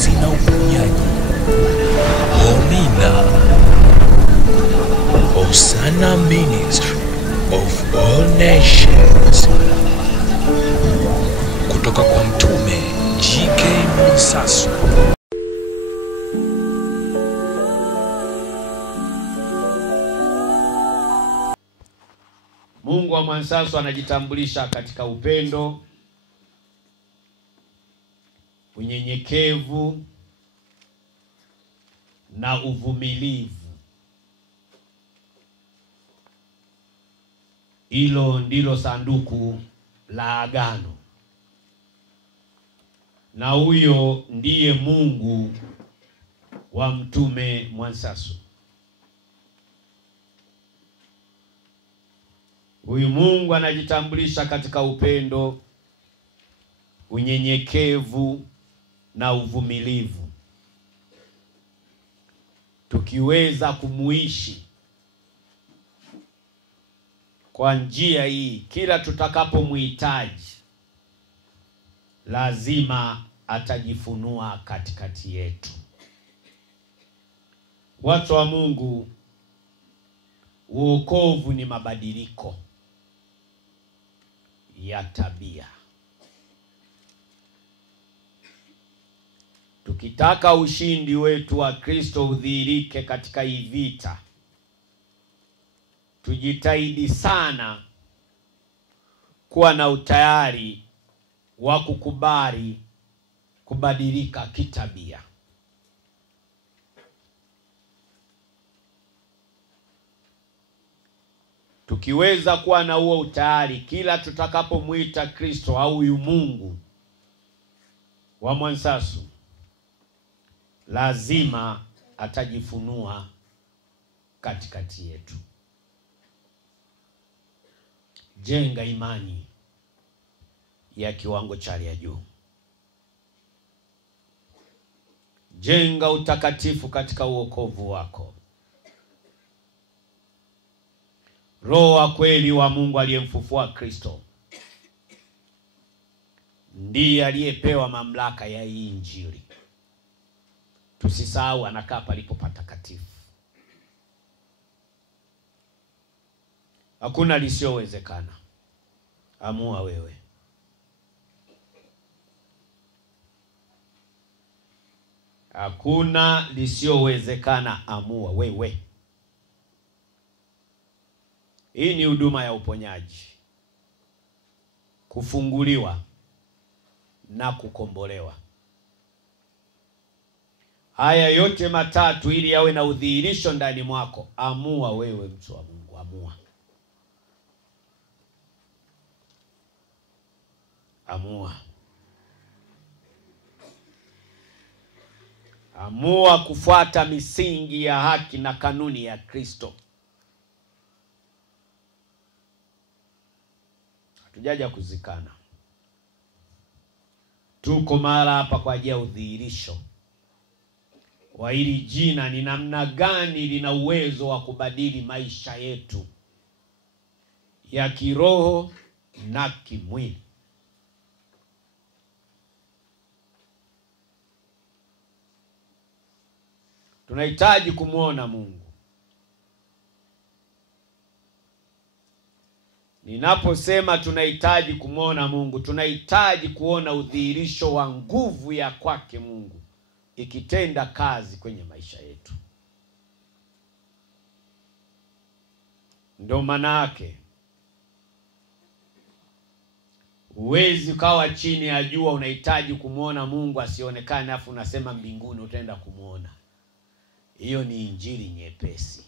ukombozi na uponyaji. Homina Hosanna Ministry of All Nations, kutoka kwa Mtume G.K. Mwansasu. Mungu wa Mwansasu anajitambulisha katika upendo, unyenyekevu na uvumilivu. Hilo ndilo sanduku la agano, na huyo ndiye Mungu wa Mtume Mwansasu. Huyu Mungu anajitambulisha katika upendo, unyenyekevu na uvumilivu. Tukiweza kumuishi kwa njia hii, kila tutakapomhitaji lazima atajifunua katikati yetu. Watu wa Mungu, wokovu ni mabadiliko ya tabia. Tukitaka ushindi wetu wa Kristo udhihirike katika hii vita, tujitahidi sana kuwa na utayari wa kukubali kubadilika kitabia. Tukiweza kuwa na huo utayari, kila tutakapomuita Kristo au huyu Mungu wa Mwansasu, lazima atajifunua katikati yetu. Jenga imani ya kiwango cha hali ya juu. Jenga utakatifu katika uokovu wako. Roho wa kweli wa Mungu aliyemfufua Kristo ndiye aliyepewa mamlaka ya hii Injili. Tusisahau anakaa palipo patakatifu. Hakuna lisiowezekana. Amua wewe. Hakuna lisiowezekana, amua wewe. Hii ni huduma ya uponyaji, kufunguliwa na kukombolewa. Haya yote matatu ili yawe na udhihirisho ndani mwako, amua wewe, mtu wa Mungu, amua. Amua. Amua kufuata misingi ya haki na kanuni ya Kristo. Hatujaja kuzikana. Tuko mahali hapa kwa ajili ya udhihirisho wa hili jina, ni namna gani lina uwezo wa kubadili maisha yetu ya kiroho na kimwili. Tunahitaji kumuona Mungu. Ninaposema tunahitaji kumuona Mungu, tunahitaji kuona udhihirisho wa nguvu ya kwake Mungu ikitenda kazi kwenye maisha yetu. Ndio maana yake huwezi ukawa chini ya jua unahitaji kumuona Mungu asionekane afu unasema mbinguni utaenda kumuona. Hiyo ni injili nyepesi.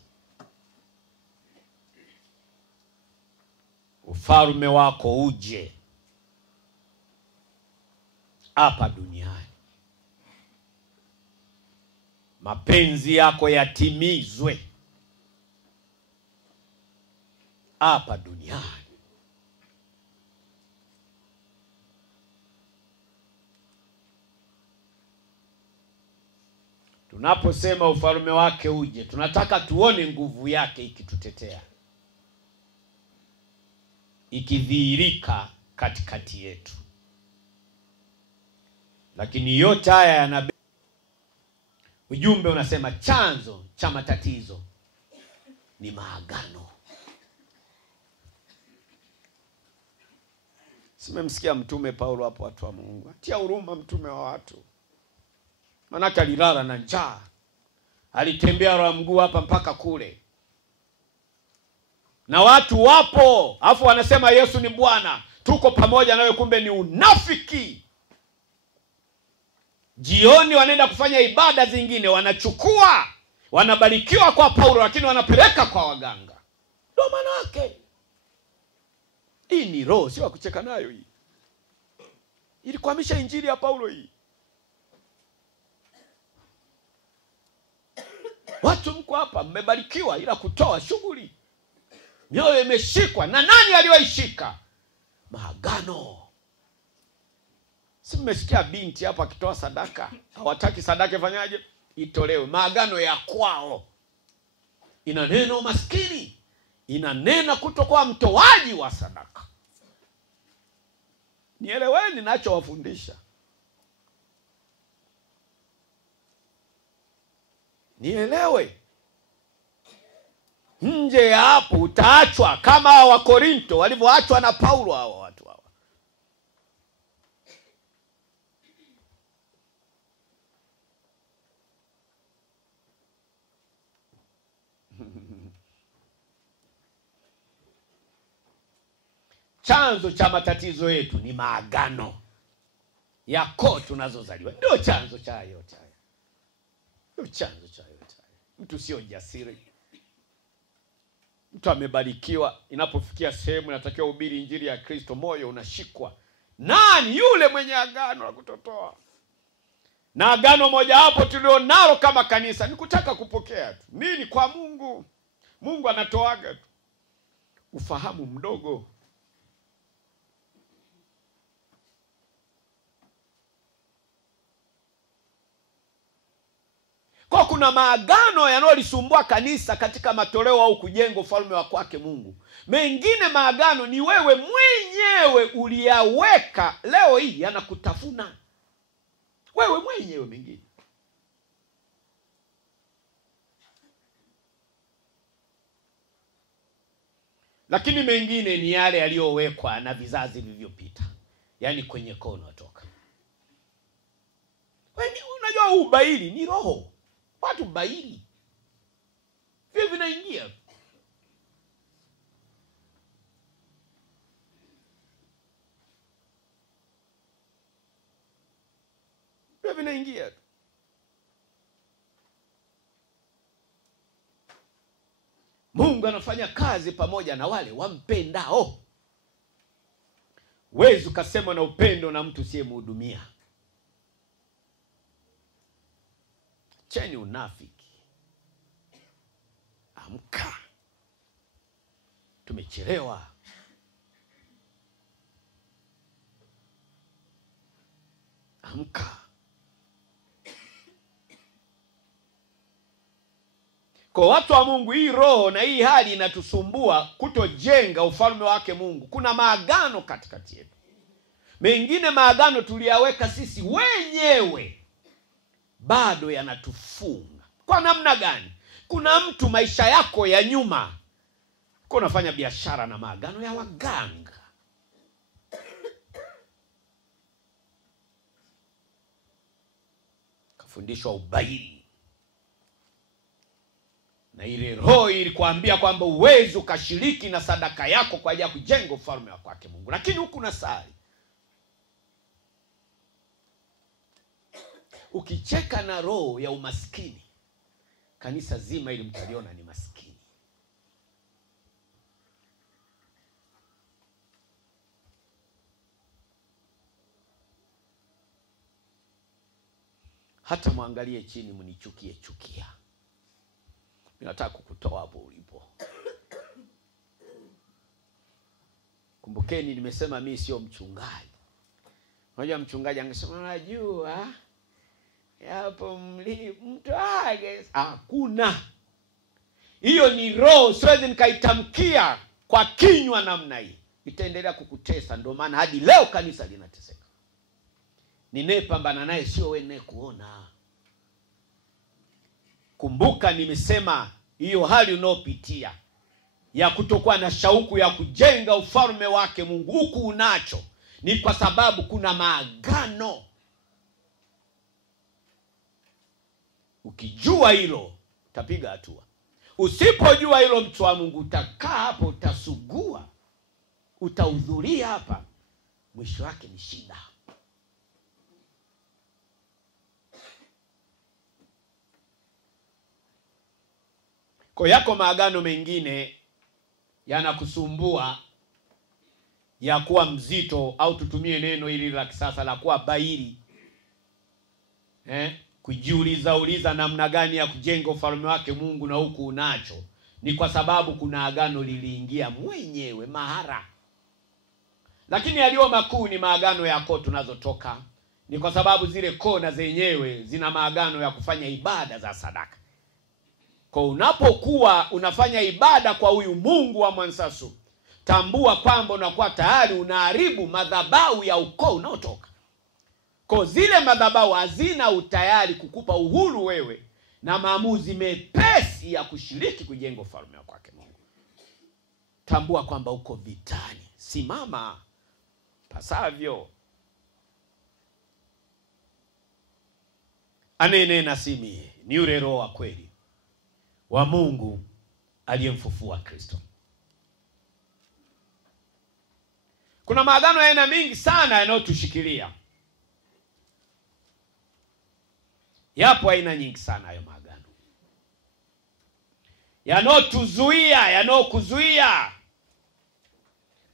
Ufalme wako uje hapa duniani. Mapenzi yako yatimizwe hapa duniani. Tunaposema ufalme wake uje, tunataka tuone nguvu yake ikitutetea, ikidhihirika katikati yetu. Lakini yote haya Ujumbe unasema chanzo cha matatizo ni maagano. Simemsikia mtume Paulo hapo, watu wa Mungu, atia huruma mtume wa watu. Manake alilala na njaa, alitembea roho mguu hapa mpaka kule, na watu wapo afu wanasema Yesu ni Bwana, tuko pamoja nawe, kumbe ni unafiki. Jioni wanaenda kufanya ibada zingine, wanachukua, wanabarikiwa kwa Paulo, lakini wanapeleka kwa waganga. Ndio maana yake. Hii ni roho, sio kucheka nayo hii. Ili kuhamisha injili ya Paulo hii. Watu mko hapa mmebarikiwa, ila kutoa shughuli. Mioyo imeshikwa. Na nani aliyoishika? Maagano. Si mmesikia binti hapa akitoa sadaka? Hawataki sadaka ifanyaje? Itolewe. Maagano ya kwao. Inanena umaskini. Inanena kutokuwa mtoaji wa sadaka. Nieleweni ninachowafundisha. Nielewe. Nje ya hapo utaachwa kama wa Korinto walivyoachwa na Paulo hawa watu hawa. Chanzo cha matatizo yetu ni maagano yako tunazozaliwa. Ndio chanzo cha yote haya. Ndio chanzo cha yote haya. Mtu sio jasiri. Mtu amebarikiwa, inapofikia sehemu inatakiwa uhubiri injili ya Kristo, moyo unashikwa. Nani yule mwenye agano la kutotoa? Na agano moja hapo tulionalo kama kanisa ni kutaka kupokea tu. Nini kwa Mungu? Mungu anatoaga tu. Ufahamu mdogo. Kwa kuna maagano yanayolisumbua kanisa katika matoleo au kujenga ufalme wa kwake Mungu. Mengine maagano ni wewe mwenyewe uliyaweka, leo hii yanakutafuna. Wewe mwenyewe mengine. Lakini mengine ni yale yaliyowekwa na vizazi vilivyopita. Yaani kwenye kono atoka. Wewe unajua ubaili ni roho. Watu baili. Vile vinaingia. Vile vinaingia. Mungu anafanya kazi pamoja na wale wampendao. Wewe ukasema na upendo na mtu usiyemhudumia. Cheni unafiki. Amka. Tumechelewa. Amka. Kwa watu wa Mungu, hii roho na hii hali inatusumbua kutojenga ufalme wake Mungu. Kuna maagano katikati yetu. Mengine maagano tuliyaweka sisi wenyewe, bado yanatufunga. Kwa namna gani? Kuna mtu maisha yako ya nyuma uko unafanya biashara na maagano ya waganga. Kafundishwa ubaili. Na ile roho ilikuambia kwamba uwezi ukashiriki na sadaka yako kwa ajili ya kujenga ufalme wa kwake Mungu. Lakini huku unasali. Ukicheka na roho ya umaskini, kanisa zima ili mtaliona ni maskini. Hata muangalie chini mnichukie chukia. Ninataka kukutoa hapo ulipo. Kumbukeni nimesema mimi sio mchungaji. Unajua mchungaji angesema unajua hapo mtu age. Hakuna. Hiyo ni roho, siwezi nikaitamkia kwa kinywa namna hii. Itaendelea kukutesa, ndio maana hadi leo kanisa linateseka. Ninayepambana naye sio wewe kuona. Kumbuka nimesema hiyo hali unayopitia ya kutokuwa na shauku ya kujenga ufalme wake Mungu huku unacho, ni kwa sababu kuna maagano. Ukijua hilo utapiga hatua. Usipojua hilo, mtu wa Mungu, utakaa hapo, utasugua, utahudhuria hapa, mwisho wake ni shida. Kwa yako maagano mengine yanakusumbua ya kuwa mzito, au tutumie neno hili la kisasa la kuwa bairi. Kujiuliza namna gani ya kujenga ufalme wake Mungu na huku unacho, ni kwa sababu kuna agano liliingia mwenyewe mahara. Lakini yaliyo makuu ni maagano ya koo tunazotoka, ni kwa sababu zile koo na zenyewe zina maagano ya kufanya ibada za sadaka. Kwa unapokuwa unafanya ibada kwa huyu Mungu wa Mwansasu, tambua kwamba unakuwa tayari unaharibu madhabahu ya ukoo unaotoka. Kwa zile madhabahu hazina utayari kukupa uhuru wewe na maamuzi mepesi ya kushiriki kujenga ufalme wake kwake Mungu. Tambua kwamba uko vitani. Simama pasavyo. Anenena simi ni yule Roho wa kweli wa Mungu aliyemfufua Kristo. Kuna maagano ya aina mingi sana yanayotushikilia. Yapo aina nyingi sana hayo maagano. Yanayotuzuia, yanayokuzuia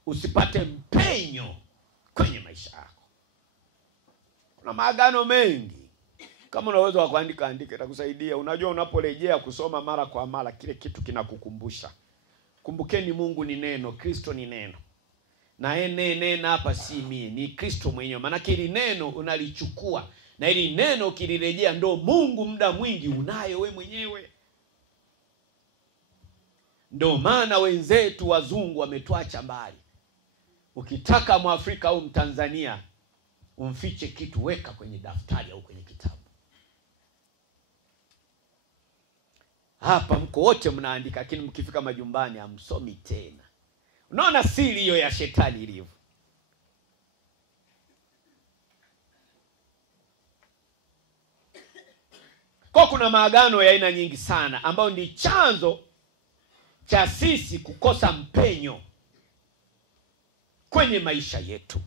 usipate mpenyo kwenye maisha yako. Kuna maagano mengi. Kama una uwezo wa kuandika, andika, itakusaidia. Unajua unaporejea kusoma mara kwa mara, kile kitu kinakukumbusha. Kumbukeni Mungu ni neno, Kristo ni neno. Na nena hapa si mimi, ni Kristo mwenyewe. Maana hili neno unalichukua, na hili neno ukilirejea ndo Mungu muda mwingi unayo wewe mwenyewe. Ndio maana wenzetu wazungu wametuacha mbali. Ukitaka Mwafrika au Mtanzania umfiche kitu, weka kwenye daftari au kwenye kitabu. Hapa mko wote mnaandika, lakini mkifika majumbani hamsomi tena. Unaona siri hiyo ya shetani ilivyo. Kwa kuna maagano ya aina nyingi sana ambayo ni chanzo cha sisi kukosa mpenyo kwenye maisha yetu.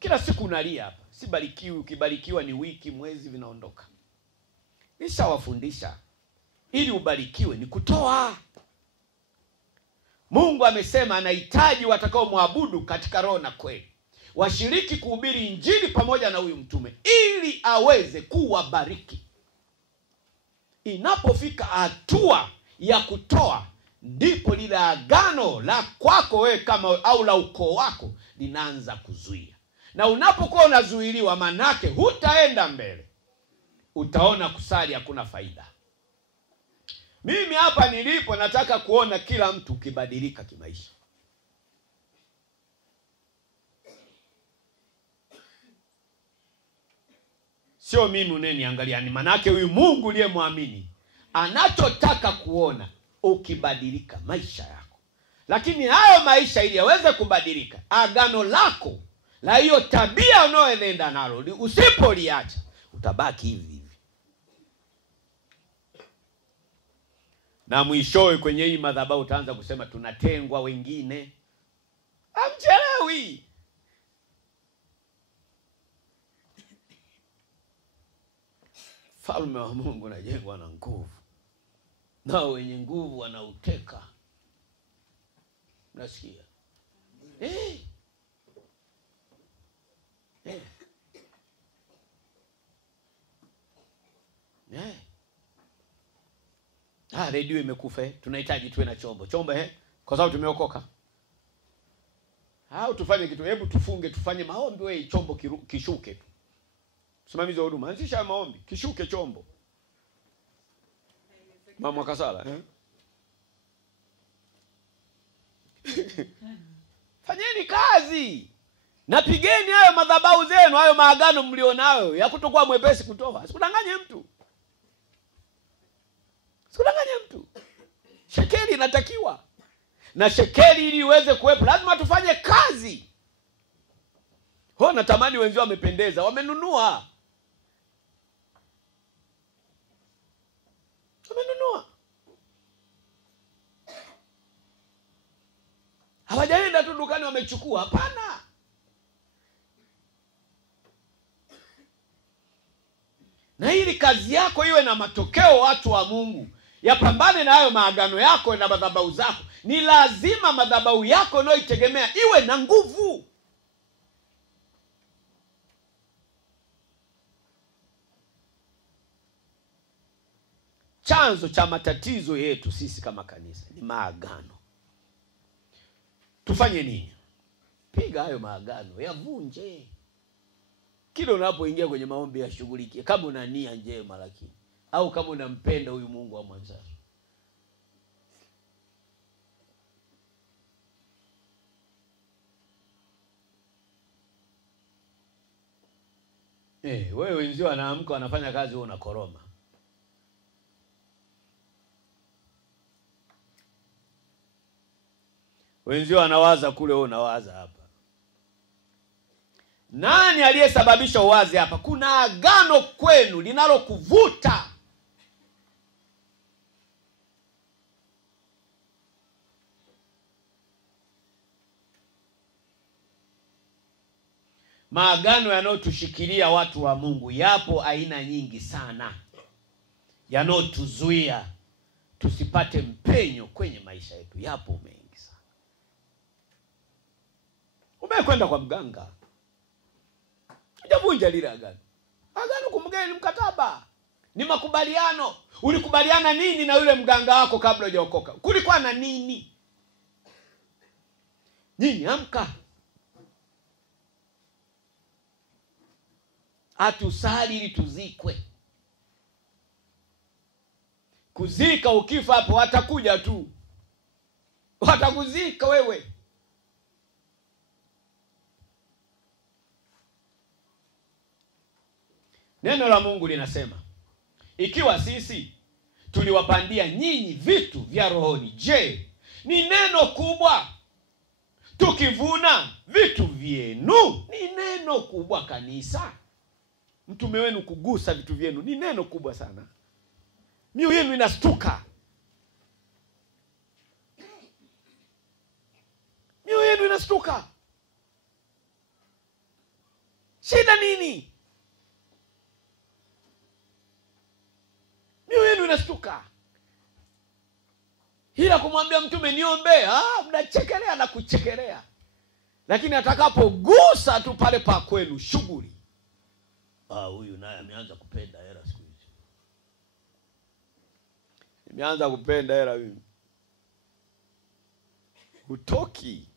Kila siku unalia hapa, sibarikiwi. Ukibarikiwa ni wiki, mwezi vinaondoka. Nishawafundisha, ili ubarikiwe ni kutoa. Mungu amesema anahitaji watakao muabudu katika roho na kweli, washiriki kuhubiri injili pamoja na huyu mtume, ili aweze kuwabariki. Inapofika hatua ya kutoa, ndipo lile agano la kwako wewe kama au la ukoo wako linaanza kuzuia. Na unapokuwa unazuiliwa, manake hutaenda mbele. Utaona kusali hakuna faida. Mimi hapa nilipo nataka kuona kila mtu ukibadilika kimaisha. Sio mimi uneniangalia, ni manake huyu Mungu aliyemwamini anachotaka kuona ukibadilika maisha yako. Lakini hayo maisha ili yaweze kubadilika, agano lako la hiyo tabia unayoenda nalo usipoliacha, utabaki hivi. Na mwishowe kwenye hii madhabahu utaanza kusema tunatengwa wengine. Hamchelewi. Falme wa Mungu unajengwa na nguvu. Nao wenye nguvu wanauteka. Unasikia? redio imekufa, tunahitaji tuwe na chombo. Chombo kwa sababu tumeokoka. Au tufanye kitu, hebu tufunge, tufanye maombi wewe, chombo kishuke tu. Msimamizi wa huduma, anzisha maombi, kishuke chombo. Mama Kasala, fanyeni kazi. Napigeni hayo madhabahu zenu, hayo maagano mlionayo ya kutokuwa mwepesi kutoa. Sikudanganye mtu. kinatakiwa. Na shekeli ili iweze kuwepo lazima tufanye kazi. Natamani wenzao wamependeza, wamenunua. Hawajaenda tu dukani wamechukua, hapana. Na ili kazi yako iwe na matokeo, watu wa Mungu, yapambane na hayo maagano yako na madhabahu zako. Ni lazima madhabahu yako unayoitegemea iwe na nguvu. Chanzo cha matatizo yetu sisi kama kanisa ni maagano. Tufanye nini? Piga hayo maagano, yavunje. Kila unapoingia kwenye maombi yashughulikie kama una nia njema, lakini au kama unampenda huyu Mungu wa mwanzo. Wewe wenzio wanaamka wanafanya kazi, wewe unakoroma. Wenzio wanawaza kule, wewe unawaza hapa. Nani aliyesababisha uwazi hapa? Kuna agano kwenu linalokuvuta. Maagano yanayotushikilia watu wa Mungu yapo aina nyingi sana, yanayotuzuia tusipate mpenyo kwenye maisha yetu. Yapo mengi sana. Umekwenda kwa mganga, hujavunja lile agano. Agano kumgeni ni mkataba, ni makubaliano. Ulikubaliana nini na yule mganga wako kabla hujaokoka? Kulikuwa na nini? Nyinyi amka. Hatusali ili tuzikwe. Kuzika, ukifa hapo watakuja tu, watakuzika wewe. Neno la Mungu linasema, ikiwa sisi tuliwapandia nyinyi vitu vya rohoni, je, ni neno kubwa tukivuna vitu vyenu? Ni neno kubwa kanisa. Mtume wenu kugusa vitu vyenu ni neno kubwa sana. Mioyo yenu inastuka. Mioyo yenu inastuka. Shida nini? Mioyo yenu inastuka. Ila kumwambia mtume niombe, mnachekelea na kuchekelea. Lakini atakapogusa tu pale pa kwenu shughuli, huyu naye ameanza kupenda hela siku hizi. Nimeanza kupenda hela mimi. Utoki.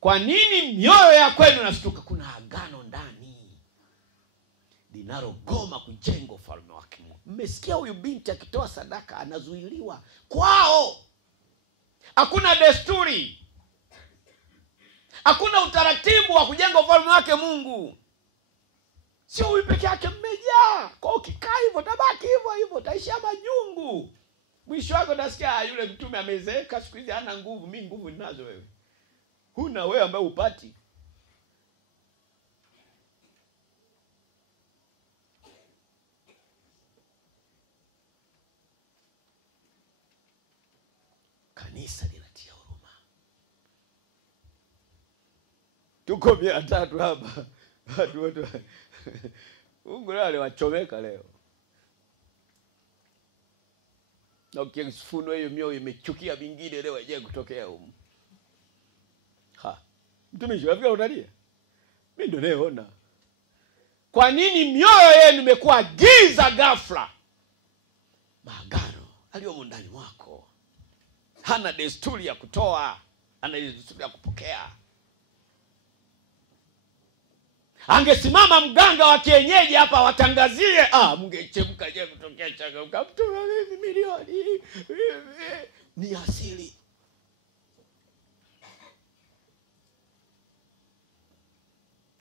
Kwa nini mioyo ya kwenu inastuka? Kuna agano ndani linalogoma kujenga ufalme wake Mungu. Mmesikia huyu binti akitoa sadaka anazuiliwa kwao. Hakuna desturi, hakuna utaratibu wa kujenga ufalme wake Mungu. Sio huyu peke yake, mmejaa. Kwa ukikaa hivyo tabaki hivyo, utaishia majungu. Mwisho wako utasikia yule mtume amezeeka siku hizi hana nguvu. Mimi nguvu ninazo, wewe huna, wewe ambaye upati. Kanisa linatia huruma. Tuko 300 hapa. Watu Mungu wale wachomeka leo. Na ukifunua hiyo mioyo imechukia vingine leo aje kutokea huko. Mtumishi, wapi unalia? Mimi ndio naona. Kwa nini mioyo yenu imekuwa giza ghafla? Maagano aliyomo ndani mwako. Hana desturi ya kutoa, ana desturi ya kupokea. Angesimama mganga wa kienyeji hapa watangazie, mngechemka je kutokea changa mtuma mimi milioni. Ni asili.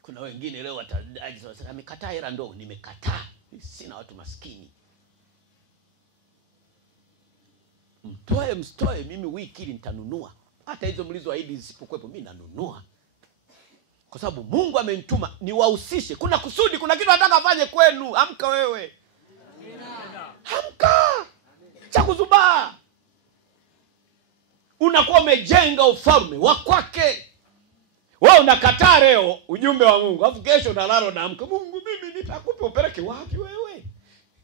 Kuna wengine leo watadaji wasema amekataa hela ndogo. Nimekataa. Sina watu maskini. Mstoe mimi wiki ili nitanunua. Hata hizo mlizoahidi zisipokuwepo mimi nanunua. Kwa sababu Mungu amenituma niwahusishe. Kuna kusudi, kuna kitu anataka afanye kwenu. Amka wewe. Amka. Cha kuzubaa. Unakuwa umejenga ufalme wa kwake. Wewe unakataa leo ujumbe wa Mungu. Alafu kesho unalala na amka. Mungu mimi nitakupa upeleke wapi wewe?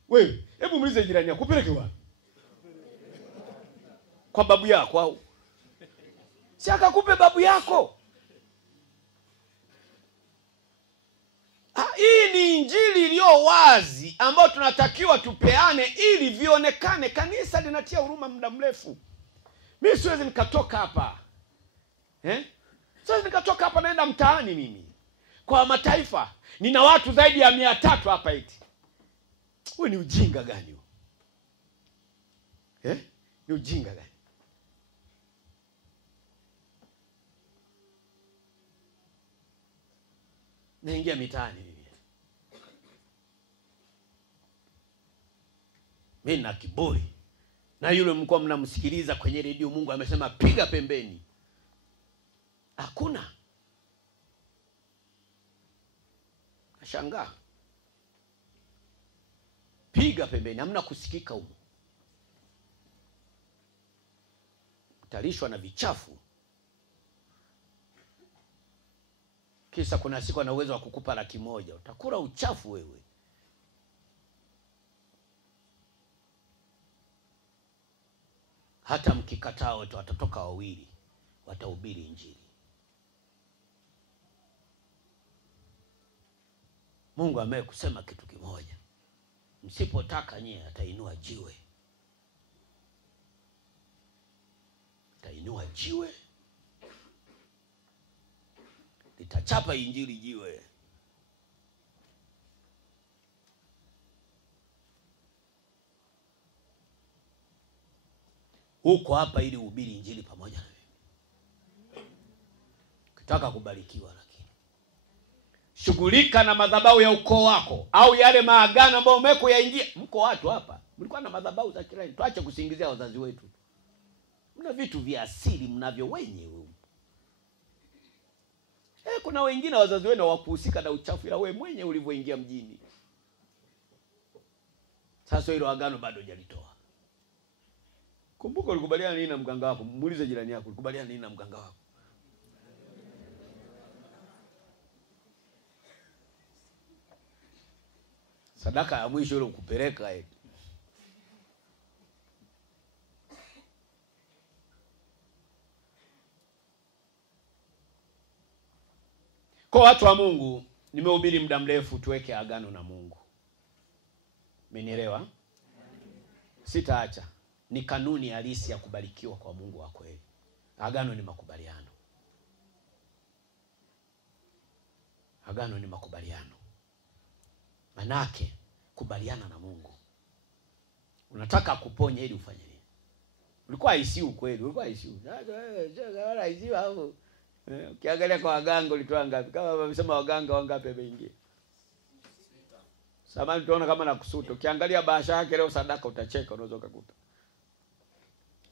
Wewe, hebu muulize jirani yako upeleke wapi? Kwa babu yako au? Si akakupe babu yako. Hii ni injili iliyo wazi ambayo tunatakiwa tupeane ili vionekane. Kanisa linatia huruma muda mrefu. Mimi siwezi nikatoka hapa. Siwezi nikatoka hapa naenda mtaani mimi. Kwa mataifa. Nina watu zaidi ya 300 hapa eti. Wewe ni ujinga gani huo? Ni ujinga gani? Naingia mitaani mimi. Mimi na kiburi. Na yule mlikuwa mnamsikiliza kwenye redio, Mungu amesema piga pembeni. Hakuna. Nashangaa. Piga pembeni, hamna kusikika huko. Utalishwa na vichafu. Kisa kuna siku ana uwezo wa kukupa 100,000. Utakula uchafu wewe. Hata mkikataa wote watatoka wawili. Watahubiri injili. Mungu amekusema kitu kimoja. Msipotaka nyie atainua jiwe. Atainua jiwe. Litachapa injili jiwe. Uko hapa ili uhubiri injili pamoja na mimi. Ukitaka kubarikiwa lakini shughulika na madhabahu ya ukoo wako au yale maagano ambayo umekuyaingia. Mko watu hapa mlikuwa na madhabahu za kila. Tuache kusingizia wazazi wetu. Mna vitu vya asili mnavyo wenyewe. Kuna wengine wazazi wenu hawakuhusika na uchafu ila wewe mwenyewe ulivyoingia mjini. Sasa hilo agano bado hujalitoa. Kumbuka ulikubaliana nini na mganga wako? Muulize jirani yako ulikubaliana nini na mganga wako? Sadaka ya mwisho ile ukupeleka Kwa watu wa Mungu, nimehubiri muda mrefu tuweke agano na Mungu. Mmenielewa? Sitaacha. Ni kanuni halisi ya kubarikiwa kwa Mungu wa kweli. Agano ni makubaliano. Agano ni makubaliano. Manake kubaliana na Mungu. Unataka kuponya ili ufanye nini? Ulikuwa ICU kweli, ulikuwa ICU. Wala ICU hapo. Ukiangalia kwa waganga ulitoa ngapi? Kama wamesema waganga wangapi wameingia? Samani tunaona kama nakusuta. Ukiangalia bahasha yake leo sadaka utacheka, unaweza kukuta.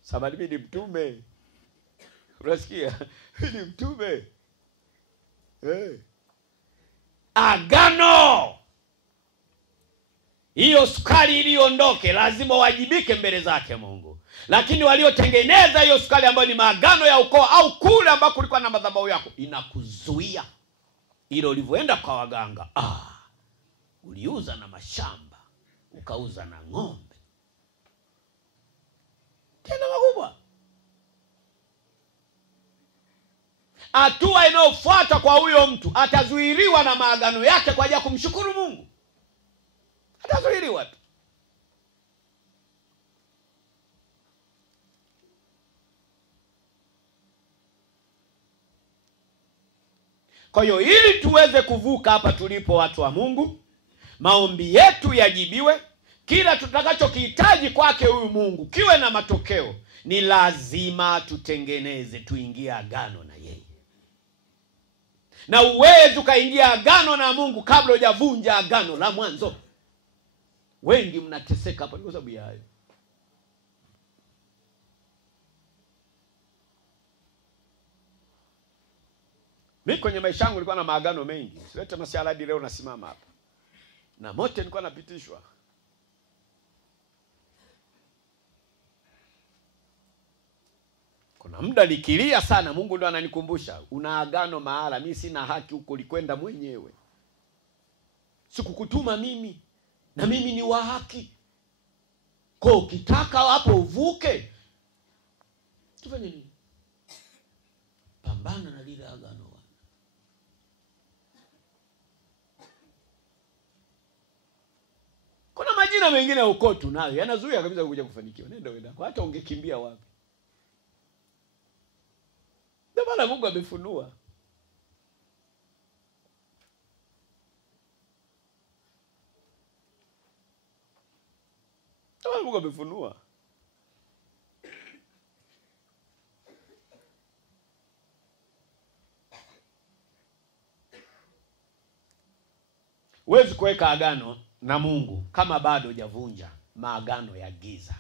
Samani mimi ni mtume. Unasikia? Ni mtume. Agano. Hiyo sukari ili iondoke lazima wajibike mbele zake Mungu. Lakini waliotengeneza hiyo sukari ambayo ni maagano ya ukoo au kule ambako kulikuwa na madhabahu yako inakuzuia. Ile ulivyoenda kwa waganga, uliuza na mashamba, ukauza na ng'ombe. Tena makubwa. Hatua inayofuata kwa huyo mtu atazuiliwa na maagano yake kwa ajili ya kumshukuru Mungu. Atazuiliwa tu. Kwa hiyo ili tuweze kuvuka hapa tulipo watu wa Mungu, maombi yetu yajibiwe, kila tutakachokihitaji kwake huyu Mungu kiwe na matokeo, ni lazima tutengeneze, tuingie agano na yeye. Na uwezi ukaingia agano na Mungu kabla hujavunja agano la mwanzo. Wengi mnateseka hapa kwa sababu ya hayo. Mimi kwenye maisha yangu nilikuwa na maagano mengi. Silete masiala hadi leo nasimama hapa. Na mote nilikuwa napitishwa. Kuna muda nikilia sana, Mungu ndo ananikumbusha, una agano mahala, mimi sina haki huko, ulikwenda mwenyewe. Sikukutuma mimi, na mimi ni wa haki. Kwa ukitaka hapo uvuke, tufanye nini? Pambana na lile agano. Kuna majina mengine huko tunayo, yanazuia kabisa kuja kufanikiwa. Nenda wewe, hata ungekimbia wapi? Ndio maana Mungu amefunua. Ndio Mungu amefunua. Huwezi kuweka agano na Mungu kama bado hujavunja maagano ya giza,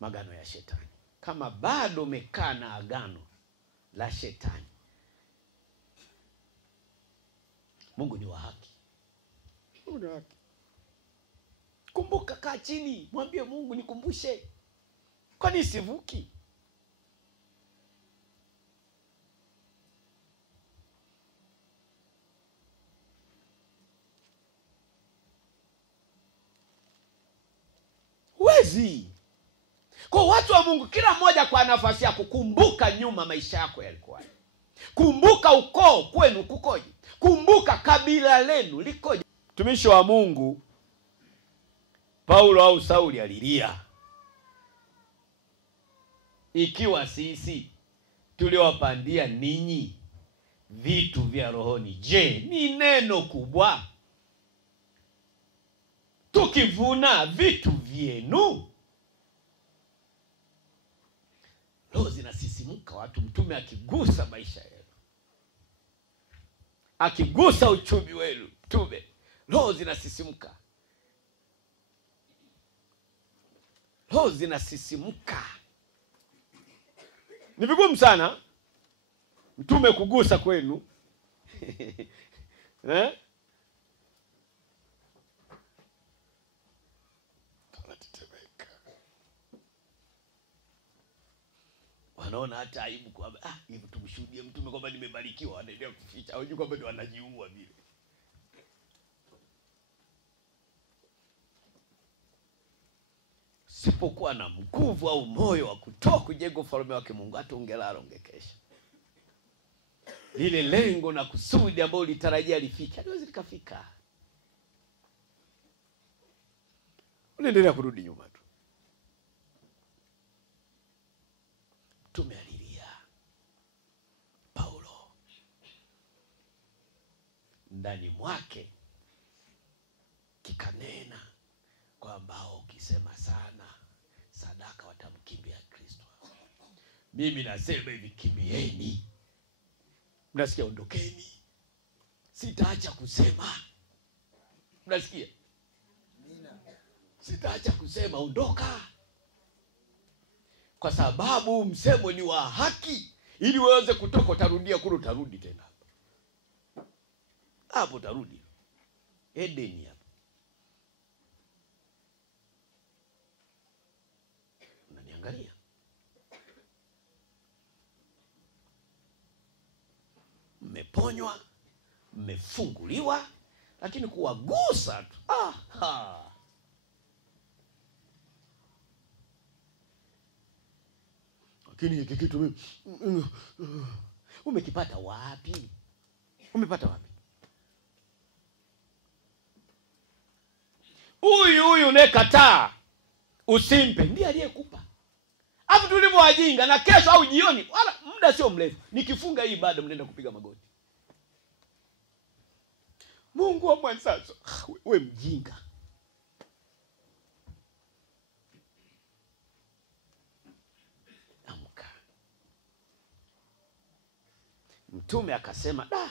maagano ya shetani. Kama bado umekaa na agano la shetani, Mungu ni wa haki. Mungu ni wa haki. Kumbuka, kaa chini, mwambie Mungu, nikumbushe. Kwani sivuki? Wezi. Kwa watu wa Mungu, kila mmoja kwa nafasi yako, kumbuka nyuma maisha yako yalikuwa. Kumbuka ukoo kwenu kukoje. Kumbuka kabila lenu likoje. Mtumishi wa Mungu Paulo au Sauli alilia, ikiwa sisi tuliowapandia ninyi vitu vya rohoni, je, ni neno kubwa tukivuna vitu vyenu? Roho zinasisimuka watu. Mtume akigusa maisha yenu, akigusa uchumi wenu, mtume, roho zinasisimuka. Roho zinasisimuka. Ni vigumu sana mtume kugusa kwenu. Wanaona hata aibu kwamba hivi tumshuhudie mtume kwamba nimebarikiwa, anaendelea kuficha. Hawajui kwamba ndio anajiua vile. Sipokuwa na nguvu au moyo wa kutoa kujenga ufalme wake Mungu, hata ungelala ungekesha. Lile lengo na kusudi ambalo ulitarajia lifike, haliwezi likafika. Unaendelea kurudi nyuma tu. Mtume alilia, Paulo, ndani mwake kikanena kwamba ukisema sana sadaka watamkimbia Kristo. Mimi nasema hivi, kimbieni. Mnasikia? Ondokeni. Sitaacha kusema. Mnasikia? Sitaacha kusema, ondoka. Kwa sababu msemo ni wa haki. Ili uweze kutoka, utarudia kule, utarudi tena hapo, utarudi Edeni hapo. Unaniangalia? Mmeponywa, mmefunguliwa, lakini kuwagusa tu. Lakini hiki kitu umekipata wapi? Umepata wapi? Huyu unayekataa usimpe, ndiye aliyekupa. Hapo tulivyo wajinga, na kesho au jioni, wala muda sio mrefu, nikifunga hii ibada mnaenda kupiga magoti. Mungu wa mwanzazo, we mjinga. Mtume akasema,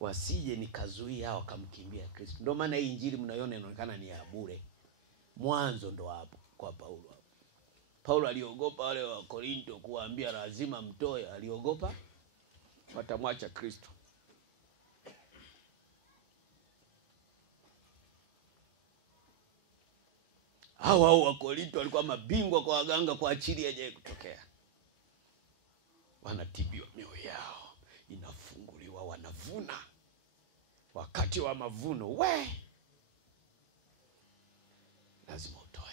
wasije nikazuia hao wakamkimbia Kristo. Ndio maana hii injili mnaiona inaonekana ni ya bure. Mwanzo ndo hapo kwa Paulo. Paulo aliogopa wale wa Korinto kuwaambia lazima mtoe, aliogopa watamwacha Kristo. Hao wa Korinto walikuwa mabingwa kwa waganga kwa ajili ya kutokea. Wanatibiwa, mioyo yao inafunguliwa, wanavuna. Wakati wa mavuno, lazima utoe.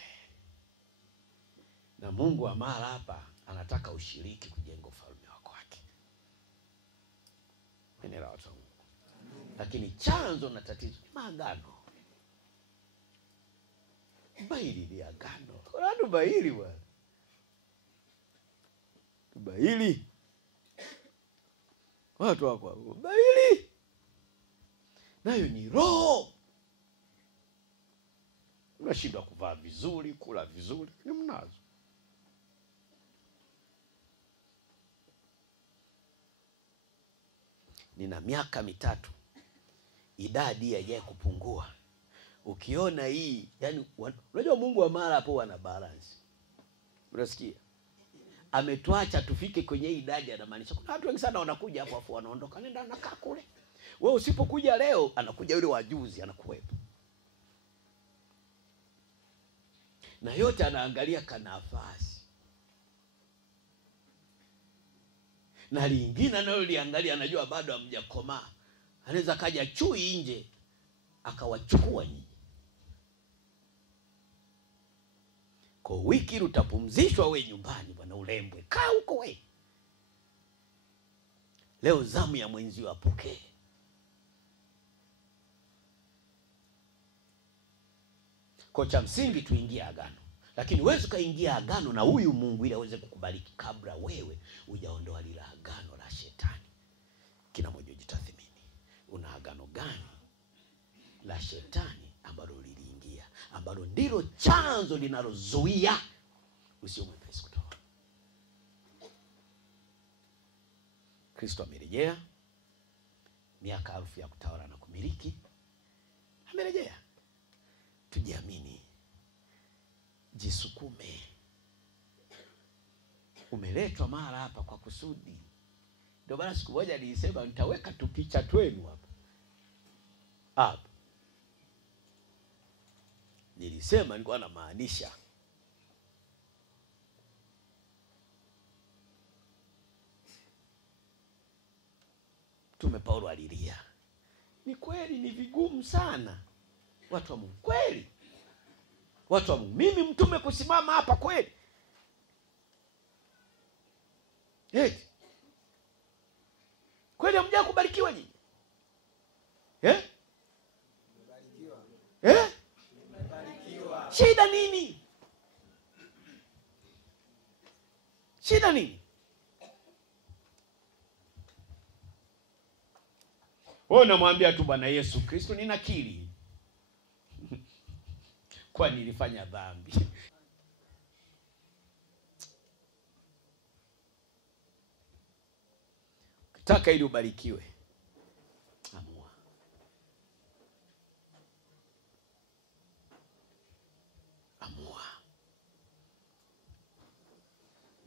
Na Mungu wa mara hapa anataka ushiriki kujenga ufalme wako wake. Menelewa watu wa Mungu. Lakini chanzo na tatizo ni maagano. Bahili ni agano. Kuna bahili bwana. Bahili. Watu wako bahili. Nayo ni roho. Unashindwa kuvaa vizuri, kula vizuri, ni mnazo. Nina miaka 3. Idadi haijaye kupungua. Ukiona hii, yani unajua Mungu wa mara hapo ana balance. Unasikia? Ametuacha tufike kwenye hii idadi, anamaanisha kuna watu wengi sana wanakuja hapo afu wanaondoka, nenda anakaa kule. Wewe usipokuja leo, anakuja yule wajuzi anakuwepo. Na yote anaangalia kanafasi. Na lingine nalo liangalia, anajua bado hamjakomaa. Anaweza kaja chui nje akawachukua nyinyi. Kwa wiki utapumzishwa we nyumbani bwana, ulembwe. Kaa huko we. Leo zamu ya mwenzio apokee. Kwa cha msingi tuingie agano. Lakini wewe ukaingia agano na huyu Mungu ili aweze kukubariki kabla wewe hujaondoa lile agano la shetani. Kila mmoja jitathmini. Una agano gani la shetani ambalo liliingia, ambalo ndilo chanzo linalozuia usio mwepesi kutoa? Kristo amerejea, miaka 1000 ya kutawala na kumiliki amerejea. Tujiamini, jisukume. Umeletwa mara hapa kwa kusudi. Ndio bana siku moja nilisema nitaweka tu picha twenu hapa. Hapa. Nilisema nilikuwa na maanisha. Mtume Paulo alilia. Ni kweli ni vigumu sana. Watu wa Mungu kweli. Watu wa Mungu, mimi mtume kusimama hapa kweli. Kweli hamja kubarikiwa nyinyi? Umebarikiwa. Shida nini? Shida nini? Wewe unamwambia tu Bwana Yesu Kristo, ninakiri kwa nilifanya dhambi. Ukitaka ili ubarikiwe, amua. Amua.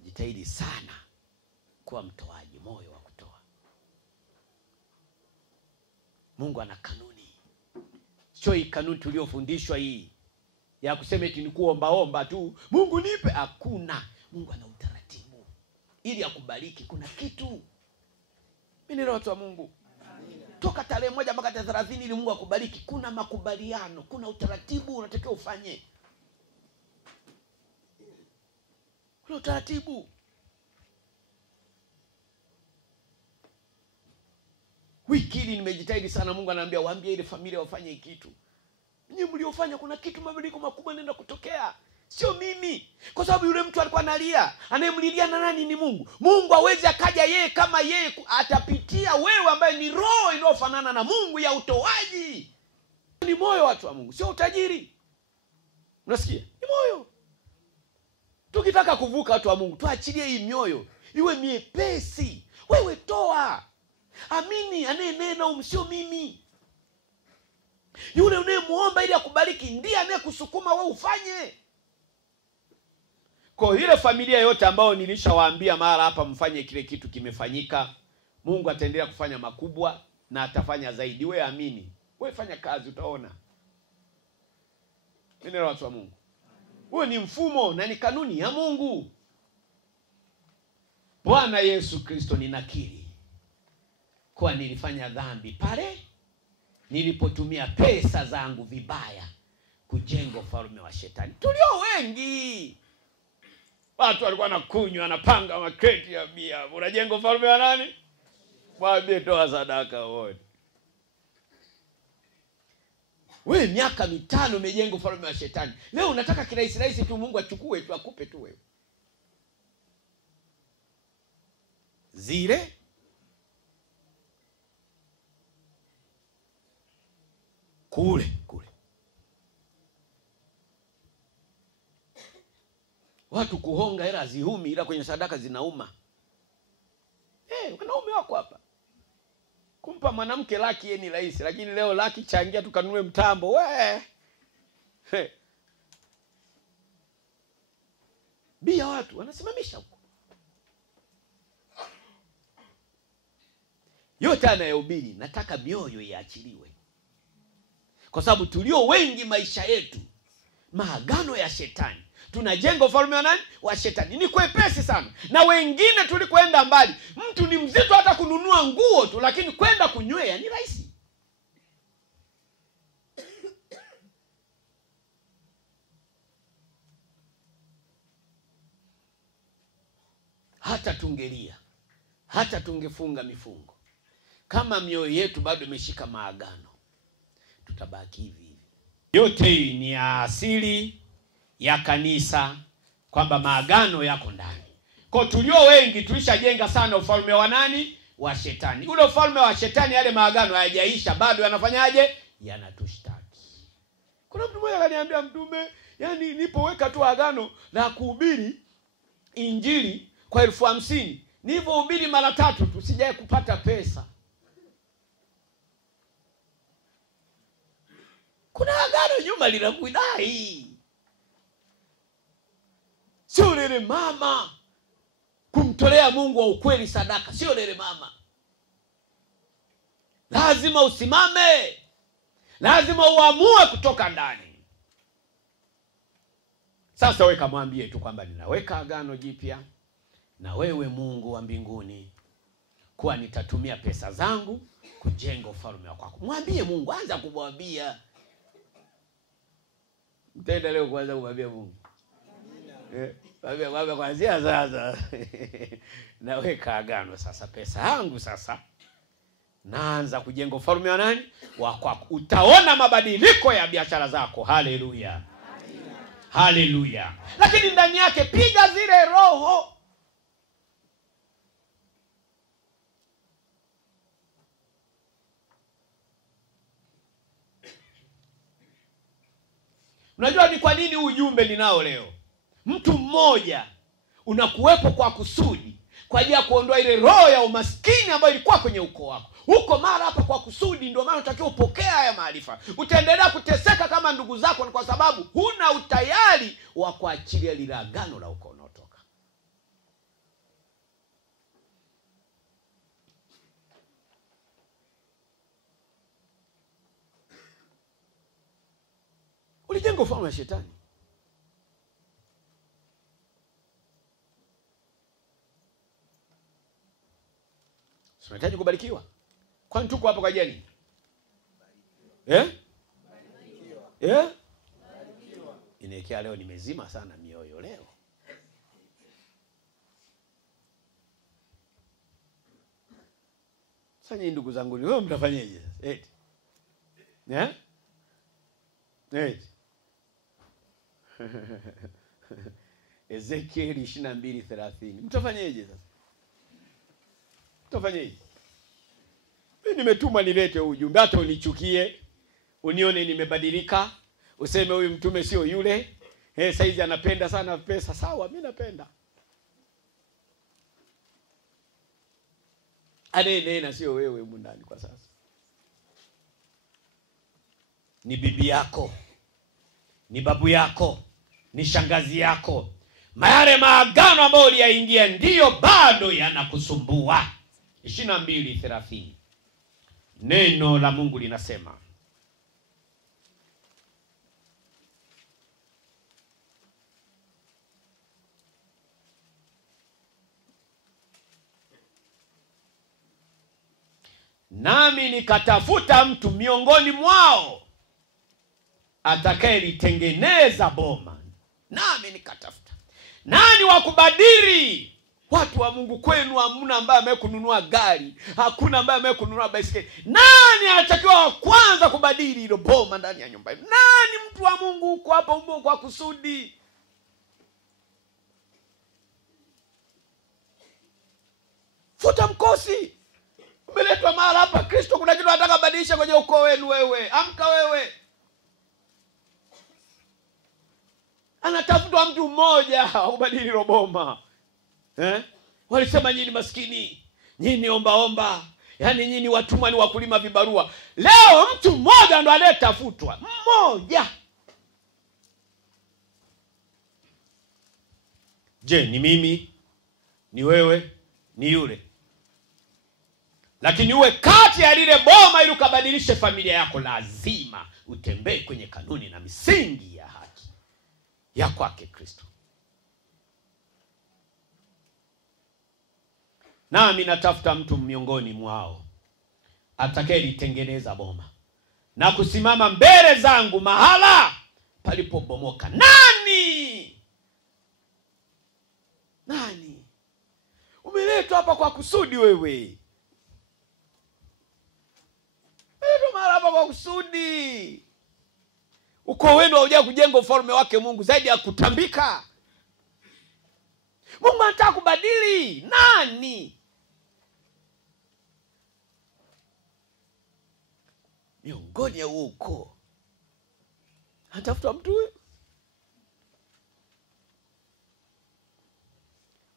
Jitahidi sana kuwa mtoaji, moyo wa kutoa. Mungu ana kanuni. Sio hii kanuni tuliofundishwa hii ya kusema eti ni kuomba tu, Mungu nipe. Hakuna. Mungu ana utaratibu. Ili akubariki kuna kitu. Mimi ni watu wa Mungu. Toka tarehe 1 mpaka 30 ili Mungu akubariki, kuna makubaliano, kuna utaratibu unatakiwa ufanye. Kuna utaratibu. Wiki hii nimejitahidi sana, Mungu ananiambia waambie ile familia wafanye kitu. Nyinyi mliofanya kuna kitu mabadiliko makubwa yanaenda kutokea. Sio mimi. Kwa sababu yule mtu alikuwa analia, anayemlilia na nani? Ni Mungu. Mungu hawezi akaja yeye kama yeye, atapitia wewe ambaye ni roho inayofanana na Mungu ya utoaji. Ni moyo, watu wa Mungu, sio utajiri. Unasikia? Ni moyo. Tukitaka kuvuka, watu wa Mungu, tuachilie hii mioyo iwe miepesi. Wewe toa. Amini, anayenena sio mimi. Yule unayemuomba ili akubariki ndiye anayekusukuma wewe ufanye. Kwa ile familia yote ambao nilishawaambia mara hapa mfanye kile kitu kimefanyika, Mungu ataendelea kufanya makubwa na atafanya zaidi. Wewe amini. Wewe fanya kazi utaona. Mimi ni watu wa Mungu. Huo ni mfumo na ni kanuni ya Mungu. Bwana Yesu Kristo, ninakiri kwa nilifanya dhambi pale nilipotumia pesa zangu vibaya kujenga ufalme wa shetani. Tulio wengi. Watu walikuwa wanakunywa, wanapanga makreti ya bia. Unajenga ufalme wa nani? Mwambie toa sadaka wote. Wewe miaka 5 umejenga ufalme wa shetani. Leo unataka kirahisi tu Mungu achukue tu akupe tu wewe. Zile kule watu kuhonga hela zihumi, ila kwenye sadaka zinauma. Wanaume wako hapa. Kumpa mwanamke laki yeye ni rahisi, lakini leo laki changia tukanunue mtambo. Bia watu wanasimamisha huko. Yote anayehubiri nataka mioyo iachiliwe. Kwa sababu tulio wengi maisha yetu maagano ya shetani. Tunajenga ufalme wa nani? Wa shetani. Ni kwepesi sana. Na wengine tulikwenda mbali. Mtu ni mzito hata kununua nguo tu, lakini kwenda kunywea ni rahisi. Hata tungelia, hata tungefunga mifungo, kama mioyo yetu bado imeshika maagano, tutabaki hivi. Yote hii ni asili ya kanisa, kwamba maagano yako ndani. Kwa tulio wengi tulishajenga sana ufalme wa nani? Wa shetani. Ule ufalme wa shetani, yale maagano hayajaisha, bado yanafanyaje? Yanatushtaki. Kuna mtu mmoja akaniambia, mtume, yani nipoweka tu agano la kuhubiri injili kwa 50,000, nilipohubiri mara 3 tu sijaye kupata pesa. Kuna agano nyuma linakudai. Sio lele mama kumtolea Mungu wa ukweli sadaka, sio lele mama. Lazima usimame. Lazima uamue kutoka ndani. Sasa wewe kamwambie tu kwamba ninaweka agano jipya na wewe Mungu wa mbinguni, kuwa nitatumia pesa zangu kujenga ufalme wako. Mwambie Mungu, anza kumwambia. Mtenda leo kwanza kumwambia Mungu. Baba kwanza sasa naweka agano sasa, pesa yangu sasa naanza kujenga ufalme wa nani? Wa kwako. Utaona mabadiliko ya biashara zako. Haleluya. Haleluya. Lakini ndani yake piga zile roho. Unajua ni kwa nini ujumbe ninao leo? Mtu mmoja unakuwepo kwa kusudi, kwa ajili ya kuondoa ile roho ya umaskini ambayo ilikuwa kwenye ukoo wako. Huko mara hapa kwa kusudi, ndio maana unatakiwa upokee haya maarifa. Utaendelea kuteseka kama ndugu zako, ni kwa sababu huna utayari wa kuachilia lile agano la ukoo unaotoka. Ulijenga ufalme wa shetani. Tunahitaji kubarikiwa. Kwani tuko hapa kwa ajili? Inaelekea leo nimezima sana mioyo leo. Sasa ndugu zangu, wewe mtafanyaje sasa? Ezekiel 22:30. Mtafanyaje sasa? Mtafanyaje? Mimi nimetuma nilete ujumbe, hata unichukie, unione nimebadilika, useme huyu mtume sio yule. Saizi anapenda sana pesa. Sawa, mimi napenda. Anenena sio wewe mundani kwa sasa. Ni bibi yako, ni babu yako, ni shangazi yako. Mayale maagano ambayo uliyaingia ndiyo bado yanakusumbua. 22:30. Neno la Mungu linasema, nami nikatafuta mtu miongoni mwao atakayelitengeneza boma. Nami nikatafuta. Nani wa kubadili? Watu wa Mungu, kwenu hamna ambaye amekununua gari, hakuna ambaye amekununua baisikeli. Nani anatakiwa wa kwanza kubadili hilo boma ndani ya nyumba? Nani? Mtu wa Mungu, uko hapa umo kwa kusudi. Futa mkosi. Umeletwa mahali hapa, Kristo kuna kitu anataka badilisha kwenye ukoo wenu wewe. Amka wewe. Anatafutwa mtu mmoja kubadili hilo boma. Walisema nyinyi maskini, nyinyi omba. Yaani nyinyi watumwa, ni wakulima vibarua. Leo mtu mmoja ndo anayetafutwa. Mmoja. Je, ni mimi? Ni wewe? Ni yule? Lakini uwe kati ya lile boma ili ukabadilishe familia yako, lazima utembee kwenye kanuni na misingi ya haki ya kwake Kristo. Nami natafuta mtu miongoni mwao atakayelitengeneza boma na kusimama mbele zangu mahala palipobomoka. Nani? Umeletwa hapa kwa kusudi wewe. Umeletwa mahala hapa kwa kusudi. Uko wenu hauja kujenga ufalme wake Mungu zaidi ya kutambika. Mungu anataka kubadili. Nani? Miongoni ya huo ukoo anatafuta mtu huyo.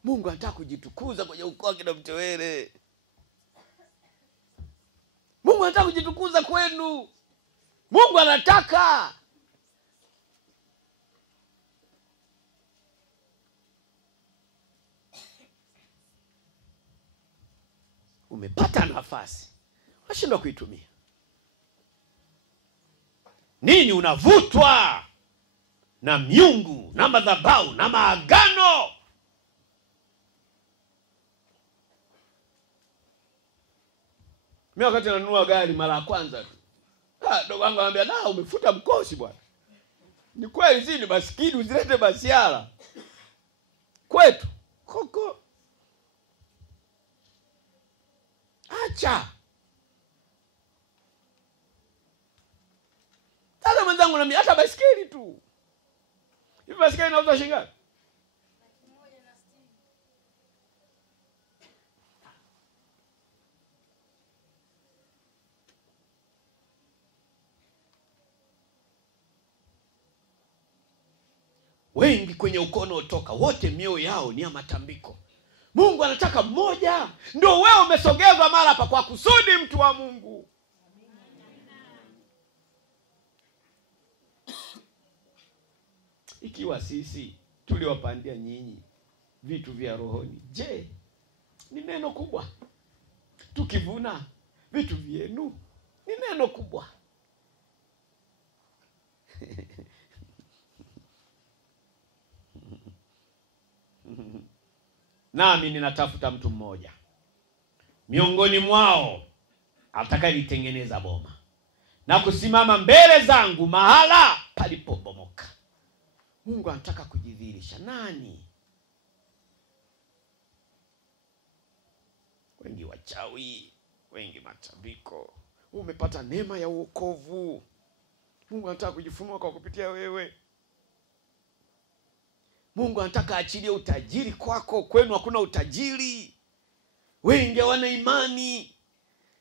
Mungu anataka kujitukuza kwenye ukoo wake na Mtewele. Mungu anataka kujitukuza kwenu. Mungu anataka. Umepata nafasi, unashindwa kuitumia. Nini? Unavutwa na miungu na madhabahu na maagano. Mimi wakati nanunua gari mara ya kwanza tu, ndugu wangu anambia, umefuta mkosi bwana. Ni kweli, si ni maskini usilete basiara kwetu koko. Acha. Sasa mwenzangu na mimi hata baisikeli tu. Hivi baisikeli inauzwa shilingi ngapi? Wengi kwenye ukono utoka, wote mioyo yao ni ya matambiko. Mungu anataka mmoja. Ndio wewe umesogezwa mara hapa kwa kusudi, mtu wa Mungu. Ikiwa sisi tuliwapandia nyinyi vitu vya rohoni, je, ni neno kubwa? Tukivuna vitu vyenu ni neno kubwa. Nami ninatafuta mtu mmoja miongoni mwao atakayelitengeneza boma na kusimama mbele zangu mahala palipobomoka. Mungu anataka kujidhihirisha. Nani? Wengi wachawi, wengi matambiko. Umepata neema ya wokovu. Mungu anataka kujifunua kwa kupitia wewe. Mungu anataka achilie utajiri kwako. Kwenu hakuna utajiri. Wengi hawana imani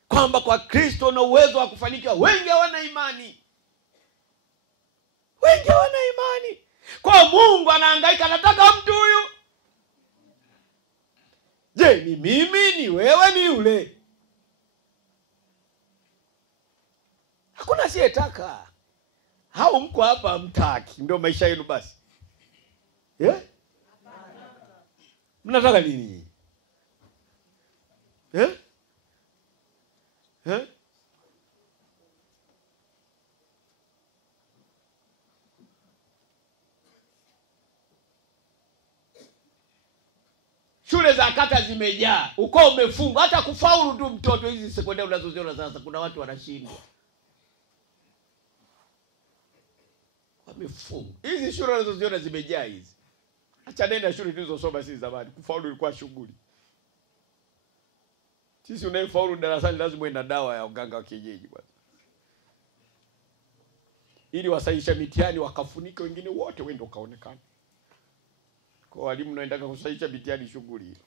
kwamba kwa Kristo na uwezo wa kufanikiwa. Wengi hawana imani. Kwa Mungu anahangaika, anataka mtu huyu. Je, ni mimi, ni wewe, ni yule? Hakuna asiyetaka. Hao mko hapa mtaki, ndio maisha yenu basi. Mnataka nini? Shule za kata zimejaa, ukoo umefungwa, hata kufaulu tu mtoto. Hizi sekondari unazoziona sasa, kuna watu wanashindwa, wamefungwa. Hizi shule unazoziona zimejaa hizi. Acha nenda shule tulizosoma sisi zamani, kufaulu ilikuwa shughuli. Sisi unayefaulu darasani lazima uwe na dawa ya uganga wa kienyeji bwana, ili wasahisha mitihani wakafunike wengine wote, wewe ndio kaonekana. Kwa walimu naendaka kusahisha mitihani shughuli hiyo.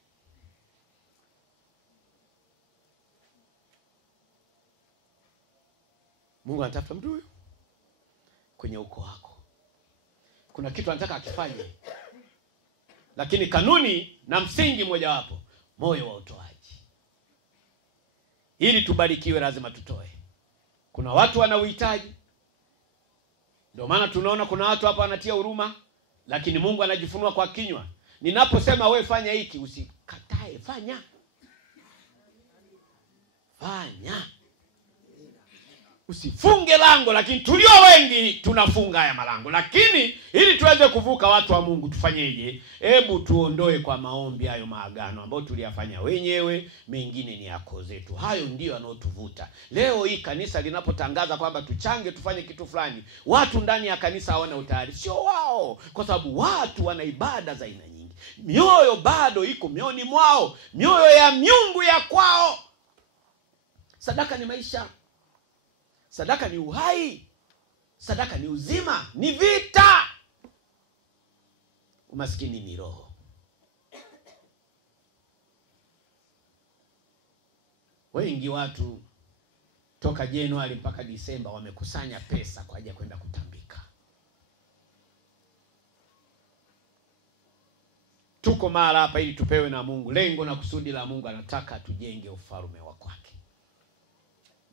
Mungu anatafuta mtu huyo kwenye ukoo wako. Kuna kitu anataka akifanye. Lakini kanuni na msingi mmoja wapo, moyo wa utoaji. Ili tubarikiwe lazima tutoe. Kuna watu wana uhitaji. Ndio maana tunaona kuna watu hapa wanatia huruma, lakini Mungu anajifunua kwa kinywa. Ninaposema wewe fanya hiki, usikatae, fanya. Fanya. Usifunge lango, lakini tulio wengi tunafunga haya malango. Lakini ili tuweze kuvuka, watu wa Mungu, tufanyeje? Hebu tuondoe kwa maombi hayo maagano ambayo tuliyafanya wenyewe, mengine ni yako zetu. Hayo ndio yanayotuvuta. Leo hii kanisa linapotangaza kwamba tuchange tufanye kitu fulani, watu ndani ya kanisa hawana utayari. Sio wao, kwa sababu watu wana ibada za aina nyingi. Mioyo bado iko mioni mwao, mioyo ya miungu ya kwao. Sadaka ni maisha. Sadaka ni uhai. Sadaka ni uzima, ni vita. Umaskini ni roho. Wengi watu toka Januari mpaka Disemba wamekusanya pesa kwa ajili ya kwenda kutambika. Tuko mahali hapa ili tupewe na Mungu. Lengo na kusudi la Mungu, anataka tujenge ufalme wa kwake.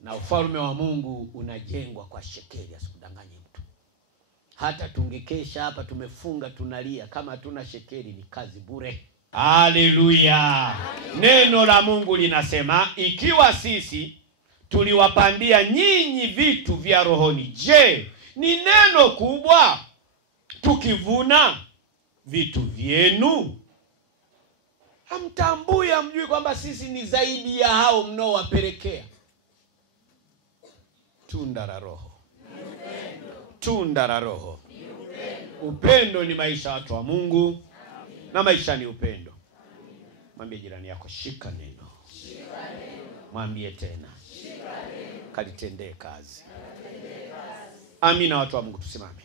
Na ufalme wa Mungu unajengwa kwa shekeli, asikudanganye mtu. Hata tungekesha hapa tumefunga tunalia, kama hatuna shekeli ni kazi bure. Haleluya. Neno la Mungu linasema, ikiwa sisi tuliwapandia nyinyi vitu vya rohoni, je, ni neno kubwa tukivuna vitu vyenu? Hamtambui, hamjui kwamba sisi ni zaidi ya hao mnaowapelekea? Tunda la Roho. Tunda la Roho. Upendo ni maisha ya watu wa Mungu. Na maisha ni upendo. Mwambie jirani yako, shika neno. Mwambie tena, kalitendee kazi. Amina, watu wa Mungu, tusimame.